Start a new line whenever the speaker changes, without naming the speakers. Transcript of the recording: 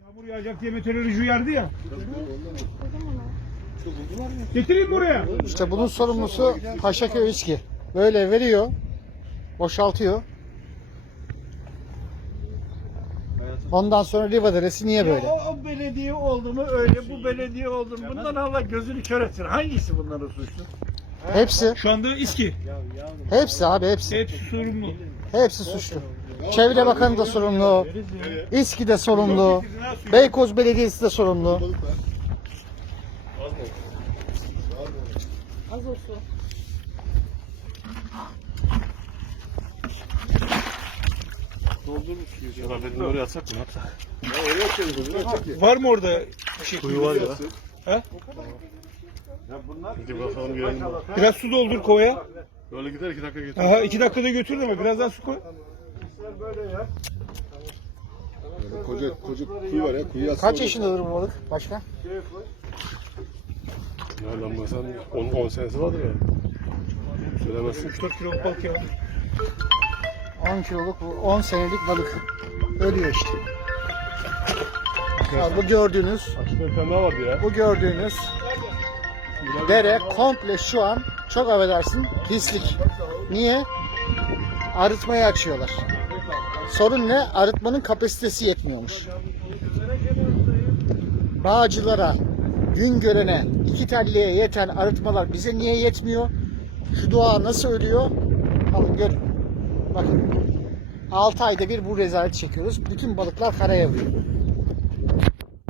Yağmur yağacak diye meteoroloji uyardı ya. Getireyim buraya.
İşte bunun sorumlusu Paşaköy İSKİ. Böyle veriyor, boşaltıyor. Ondan sonra Rivadere niye böyle?
O belediye oldu mu öyle, bu belediye oldu mu? Bundan Allah gözünü kör etsin. Hangisi bunların suçlu?
Hepsi,
Şu anda İSKİ.
hepsi abi hepsi.
Hepsi sorumlu.
Hepsi suçlu. Çevre Bakanı da sorumlu, İSKİ de sorumlu, Beykoz Belediyesi de sorumlu.
Az olsun.
Oraya atsak mı?
Var mı orada bir şey?
Kuyu var ya.
He?
Hadi bakalım görelim.
Biraz su doldur kovaya.
Böyle gider 2 dakika getir.
Aha 2 dakikada götür deme. Biraz daha su koy.
Koca kuyu var ya. Kuyu
Kaç yaşındadır bu balık başkan?
Ya lan sen 10 senesi vardır ya. Söylemezsin.
3-4 kiloluk balık ya.
10 kiloluk bu 10 senelik balık. Ölüyor işte. Ya bu gördüğünüz,
Açıkta bir tane daha vardı ya.
bu gördüğünüz dere komple şu an çok affedersin pislik. Niye? Arıtmayı açıyorlar. Sorun ne? Arıtmanın kapasitesi yetmiyormuş. Bağcılara, Güngören'e, İkitelli'ye yeten arıtmalar bize niye yetmiyor? Şu doğa nasıl ölüyor? Alın görün. Bakın. 6 ayda bir bu rezaleti çekiyoruz. Bütün balıklar karaya vuruyor.